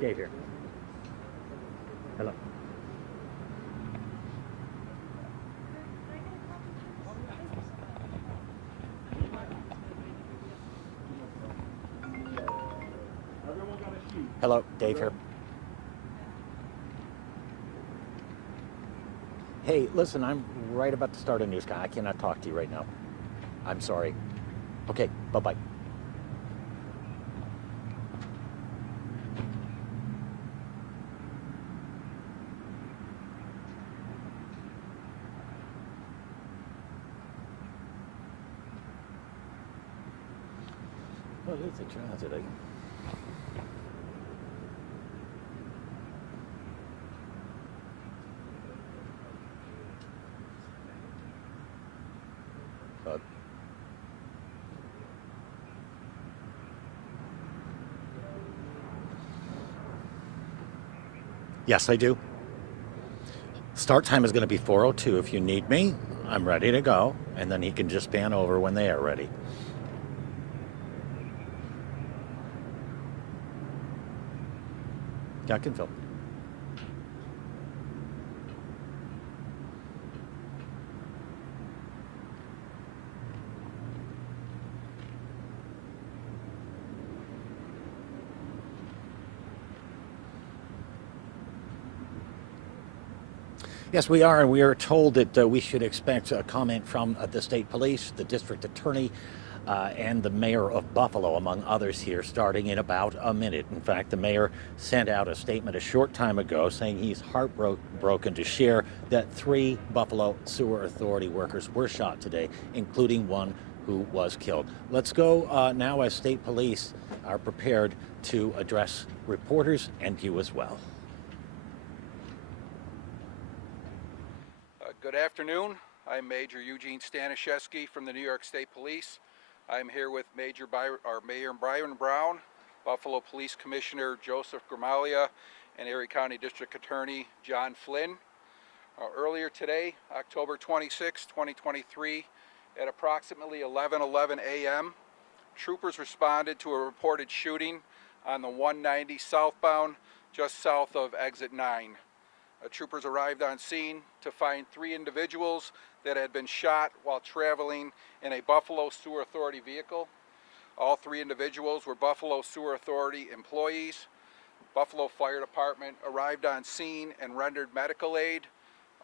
Dave here. Hello. Hello, Dave here. Hey, listen, I'm right about to start a newscast. I cannot talk to you right now. I'm sorry. Okay, bye-bye. Well, it's a tragedy. But yes, I do. Start time is going to be 4:02. If you need me, I'm ready to go. And then he can just pan over when they are ready. Yeah, I can fill. Yes, we are, and we are told that we should expect a comment from the state police, the district attorney, and the mayor of Buffalo, among others here, starting in about a minute. In fact, the mayor sent out a statement a short time ago saying he's heartbroken to share that 3 Buffalo Sewer Authority workers were shot today, including one who was killed. Let's go now as state police are prepared to address reporters and you as well. Good afternoon. I'm Major Eugene Staneski from the New York State Police. I'm here with Mayor Byron Brown, Buffalo Police Commissioner Joseph Gramaglia, and Erie County District Attorney John Flynn. Earlier today, October 26, 2023, at approximately 11:11 a.m., troopers responded to a reported shooting on the 190 southbound, just south of exit 9. Troopers arrived on scene to find 3 individuals that had been shot while traveling in a Buffalo Sewer Authority vehicle. All 3 individuals were Buffalo Sewer Authority employees. Buffalo Fire Department arrived on scene and rendered medical aid.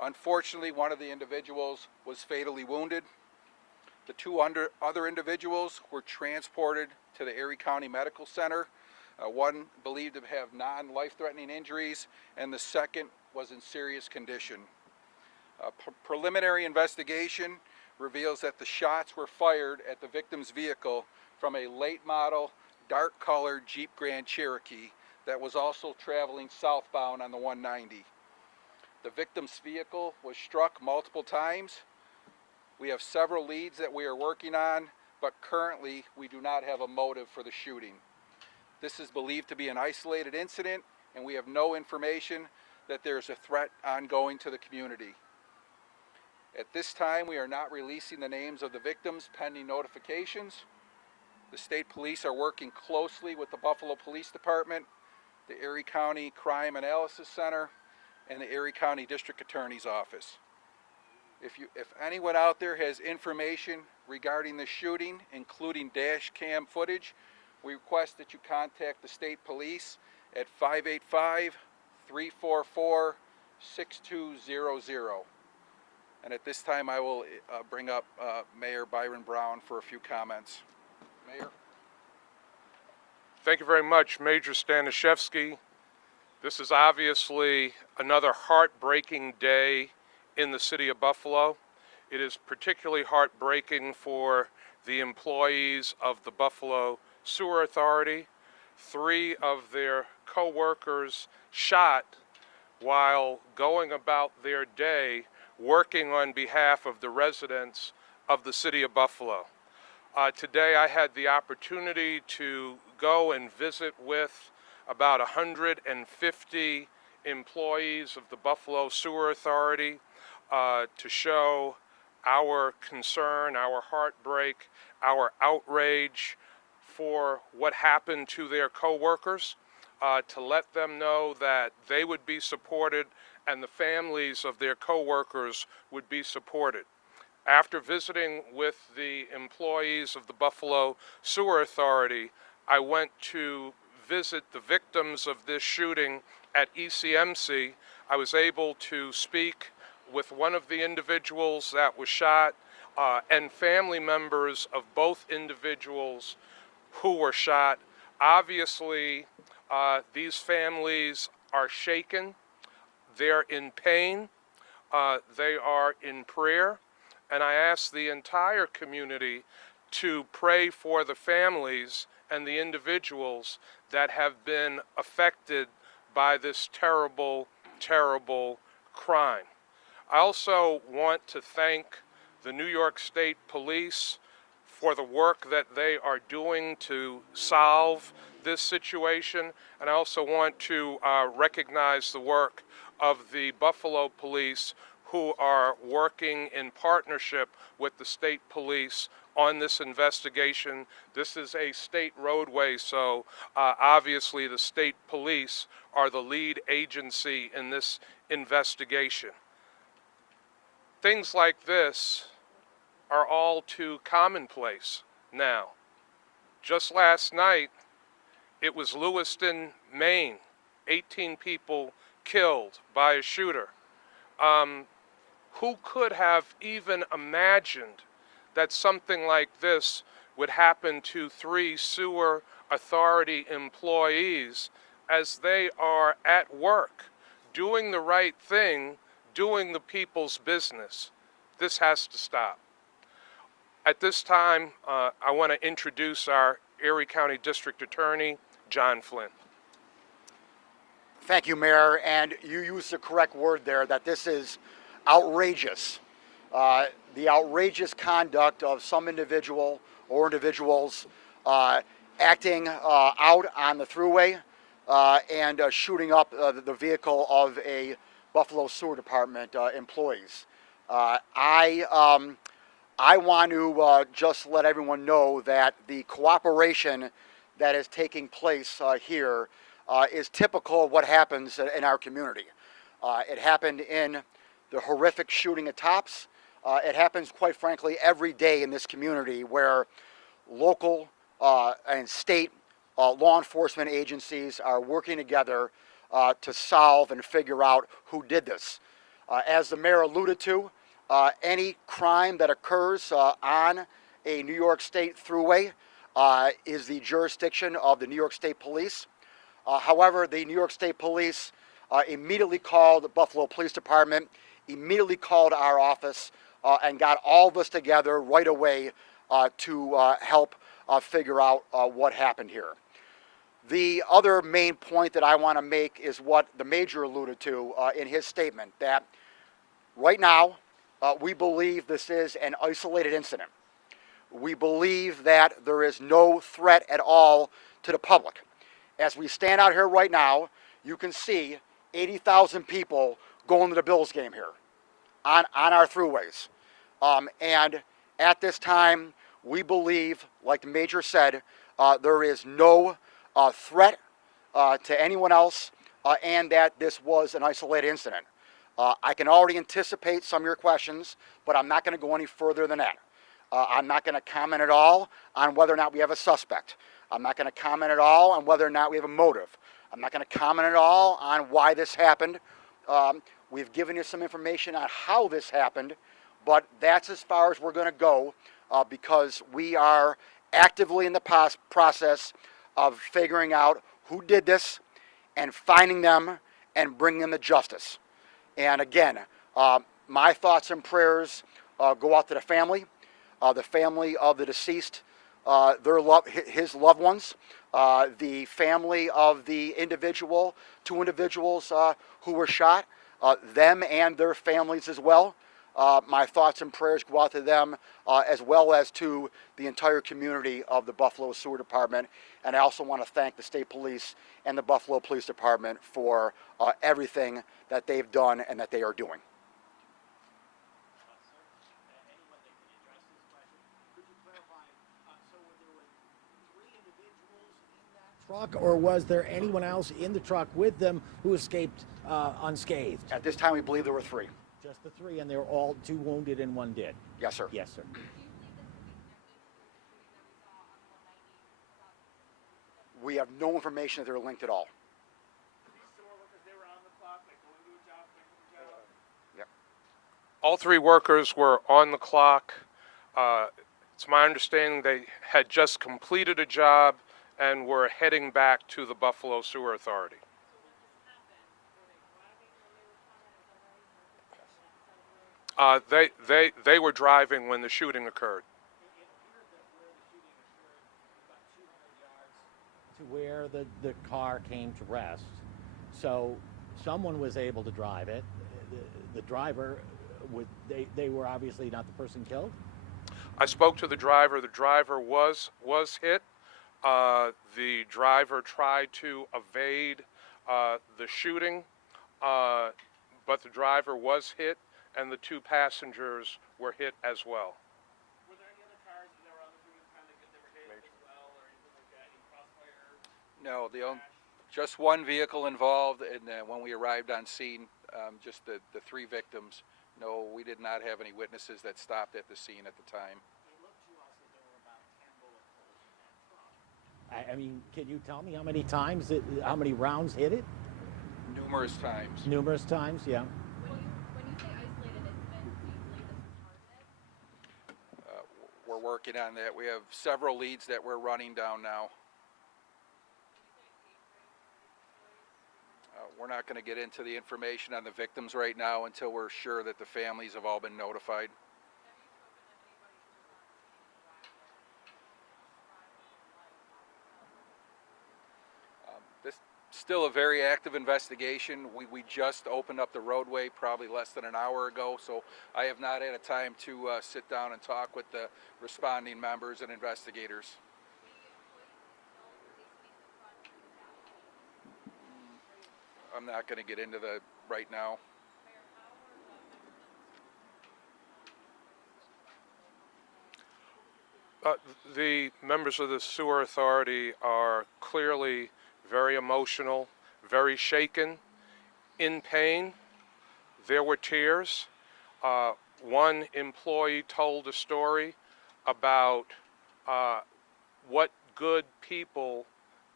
Unfortunately, one of the individuals was fatally wounded. The 2 other individuals were transported to the Erie County Medical Center. One believed to have non-life-threatening injuries, and the second was in serious condition. Preliminary investigation reveals that the shots were fired at the victim's vehicle from a late model, dark-colored Jeep Grand Cherokee that was also traveling southbound on the 190. The victim's vehicle was struck multiple times. We have several leads that we are working on, but currently we do not have a motive for the shooting. This is believed to be an isolated incident, and we have no information that there is a threat ongoing to the community. At this time, we are not releasing the names of the victims pending notifications. The state police are working closely with the Buffalo Police Department, the Erie County Crime Analysis Center, and the Erie County District Attorney's Office. If anyone out there has information regarding the shooting, including dash cam footage, we request that you contact the state police at 585-344-6200. And at this time, I will bring up Mayor Byron Brown for a few comments. Mayor. Thank you very much, Major Staneski. This is obviously another heartbreaking day in the city of Buffalo. It is particularly heartbreaking for the employees of the Buffalo Sewer Authority. 3 of their co-workers shot while going about their day working on behalf of the residents of the city of Buffalo. Today I had the opportunity to go and visit with about 150 employees of the Buffalo Sewer Authority to show our concern, our heartbreak, our outrage for what happened to their co-workers. to let them know that they would be supported and the families of their coworkers would be supported. After visiting with the employees of the Buffalo Sewer Authority, I went to visit the victims of this shooting at ECMC. I was able to speak with one of the individuals that was shot and family members of both individuals who were shot. Obviously, these families are shaken. They're in pain. They are in prayer. And I ask the entire community to pray for the families and the individuals that have been affected by this terrible, terrible crime. I also want to thank the New York State Police for the work that they are doing to solve this situation. And I also want to recognize the work of the Buffalo Police, who are working in partnership with the state police on this investigation. This is a state roadway, so obviously the state police are the lead agency in this investigation. Things like this are all too commonplace now. Just last night, it was Lewiston, Maine, 18 people killed by a shooter. Who could have even imagined that something like this would happen to 3 sewer authority employees as they are at work, doing the right thing, doing the people's business? This has to stop. At this time, I want to introduce our Erie County District Attorney, John Flynn. Thank you, Mayor, and you used the correct word there, that this is outrageous. The outrageous conduct of some individual or individuals acting out on the thruway and shooting up the vehicle of a Buffalo Sewer Department employees. I want to just let everyone know that the cooperation that is taking place here is typical of what happens in our community. It happened in the horrific shooting at Tops. It happens, quite frankly, every day in this community, where local and state law enforcement agencies are working together to solve and figure out who did this. As the mayor alluded to, any crime that occurs on a New York State thruway is the jurisdiction of the New York State Police. However, the New York State Police immediately called the Buffalo Police Department, immediately called our office, and got all of us together right away to help figure out what happened here. The other main point that I want to make is what the Major alluded to in his statement, that right now we believe this is an isolated incident. We believe that there is no threat at all to the public. As we stand out here right now, you can see 80,000 people going to the Bills game here on our thruways. And at this time, we believe, like the Major said, there is no threat to anyone else, and that this was an isolated incident. I can already anticipate some of your questions, but I'm not going to go any further than that. I'm not going to comment at all on whether or not we have a suspect. I'm not going to comment at all on whether or not we have a motive. I'm not going to comment at all on why this happened. We've given you some information on how this happened, but that's as far as we're going to go because we are actively in the process of figuring out who did this and finding them and bringing them to justice. And again, my thoughts and prayers go out to the family of the deceased, his loved ones, the family of the two individuals who were shot, them and their families as well. My thoughts and prayers go out to them as well as to the entire community of the Buffalo Sewer Department. And I also want to thank the State Police and the Buffalo Police Department for everything that they've done and that they are doing. truck, or was there anyone else in the truck with them who escaped unscathed? At this time, we believe there were 3. Just the 3, and they're all 2 wounded and 1 dead? Yes, sir. Yes, sir. We have no information that they're linked at all. Yep. All 3 workers were on the clock. It's my understanding they had just completed a job and were heading back to the Buffalo Sewer Authority. They were driving when the shooting occurred. To where the car came to rest. So someone was able to drive it. The driver, they were obviously not the person killed? I spoke to the driver. The driver was hit. The driver tried to evade the shooting, but the driver was hit, and the 2 passengers were hit as well. Were there any other cars that were on the route at the time that were hit as well, or anything like that? Any crossfire? No, just 1 vehicle involved, and when we arrived on scene, just the 3 victims. No, we did not have any witnesses that stopped at the scene at the time. It looked to us that there were about 10 bullet holes in that truck. I mean, can you tell me how many times, how many rounds hit it? Numerous times. Numerous times, yeah. When you say isolated incident, do you believe this was targeted? We're working on that. We have several leads that we're running down now. We're not going to get into the information on the victims right now until we're sure that the families have all been notified. This is still a very active investigation. We just opened up the roadway probably less than an hour ago, so I have not had a time to sit down and talk with the responding members and investigators. I'm not going to get into the right now. The members of the sewer authority are clearly very emotional, very shaken, in pain. There were tears. One employee told a story about what good people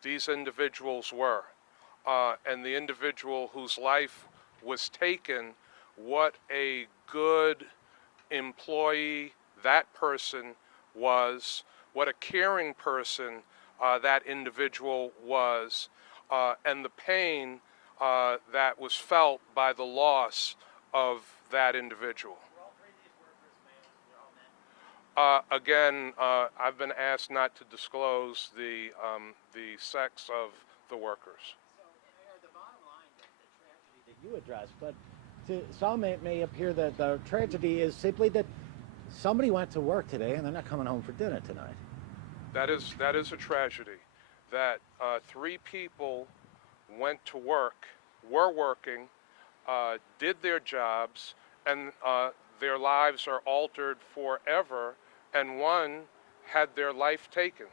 these individuals were. And the individual whose life was taken, what a good employee that person was, what a caring person that individual was, and the pain that was felt by the loss of that individual. Again, I've been asked not to disclose the sex of the workers. The bottom line, the tragedy that you addressed, but to some it may appear that the tragedy is simply that somebody went to work today and they're not coming home for dinner tonight. That is a tragedy. That 3 people went to work, were working, did their jobs, and their lives are altered forever, and one had their life taken.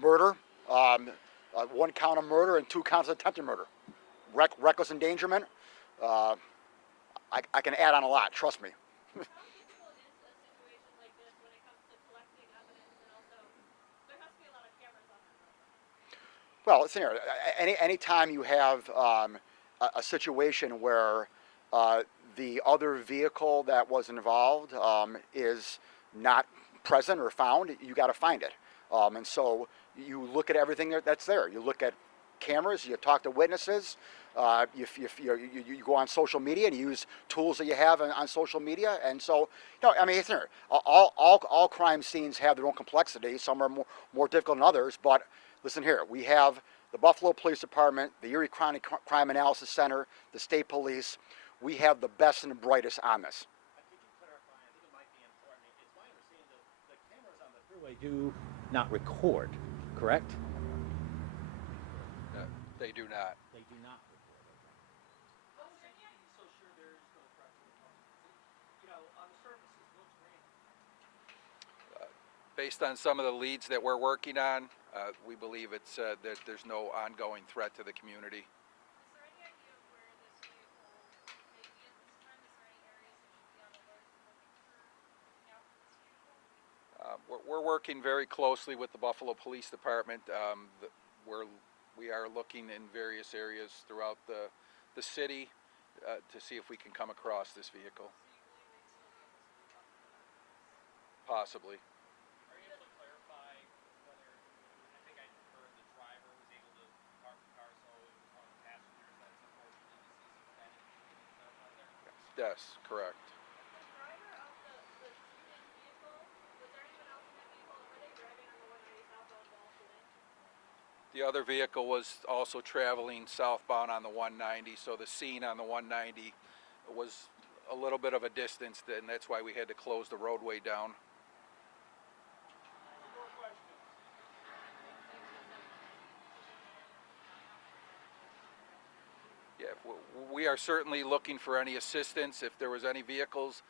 Murder, 1 count of murder and 2 counts of attempted murder. Reckless endangerment. I can add on a lot, trust me. How useful is a situation like this when it comes to collecting evidence, and also there has to be a lot of cameras on that road? Well, listen here. Any time you have a situation where the other vehicle that was involved is not present or found, you got to find it. And so you look at everything that's there. You look at cameras, you talk to witnesses, you go on social media and you use tools that you have on social media. And so, I mean, listen here, all crime scenes have their own complexity. Some are more difficult than others, but listen here, we have the Buffalo Police Department, the Erie County Crime Analysis Center, the State Police. We have the best and the brightest on this. Could you clarify? I think it might be important. It's my understanding that the cameras on the freeway do not record, correct? They do not. They do not record. How are you so sure there is no threat to the public? You know, on the surface, it looks random. Based on some of the leads that we're working on, we believe it's that there's no ongoing threat to the community. Is there any idea of where this vehicle may be at this time? Is there any areas that should be on alert looking after this vehicle? We're working very closely with the Buffalo Police Department. We are looking in various areas throughout the city to see if we can come across this vehicle. Possibly. Are you able to clarify whether, I think I heard the driver was able to park the car, so it was one of the passengers. That's unfortunately deceased. Is that information clarified there? Yes, correct. The driver of the shooting vehicle, was there anyone else in that vehicle, or were they driving on the 190 southbound while shooting? The other vehicle was also traveling southbound on the 190, so the scene on the 190 was a little bit of a distance, and that's why we had to close the roadway down. More questions? Yeah, we are certainly looking for any assistance. If there was any vehicles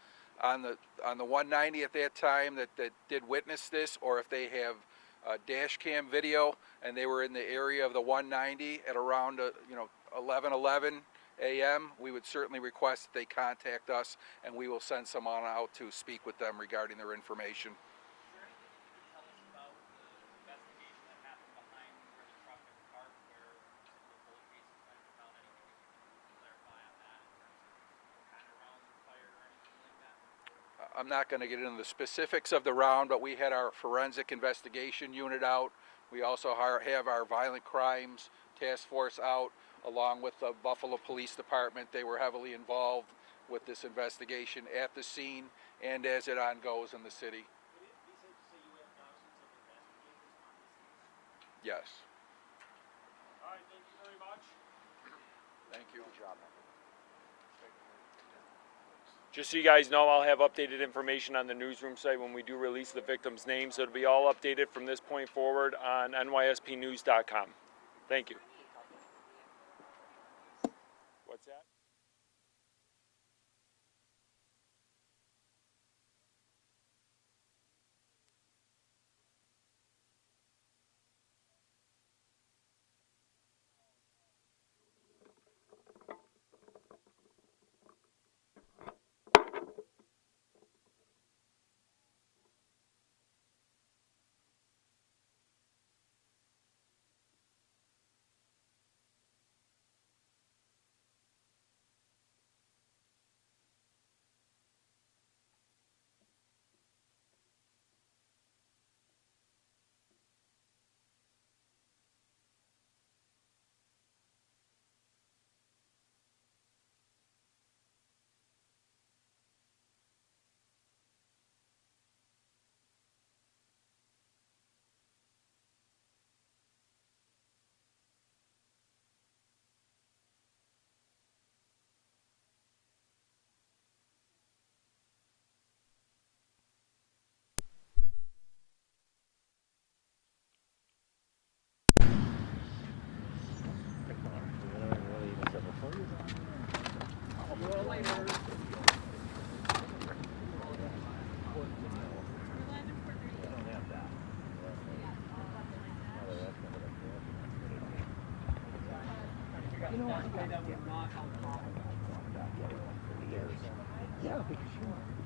on the 190 at that time that did witness this, or if they have dash cam video and they were in the area of the 190 at around 11:11 a.m., we would certainly request that they contact us, and we will send someone out to speak with them regarding their information. Is there anything you can tell us about the investigation that happened behind where the truck is parked, where some of the bullet casings might have found? Anything you can clarify on that in terms of what kind of rounds were fired or anything like that? I'm not going to get into the specifics of the round, but we had our forensic investigation unit out. We also have our violent crimes task force out, along with the Buffalo Police Department. They were heavily involved with this investigation at the scene and as it ongoes in the city. Would it be safe to say you have thousands of investigators on this case? Yes. All right, thank you very much. Thank you. Good job, man. Just so you guys know, I'll have updated information on the newsroom site when we do release the victim's name, so it'll be all updated from this point forward on nyspnews.com. Thank you. What's that? Yeah, because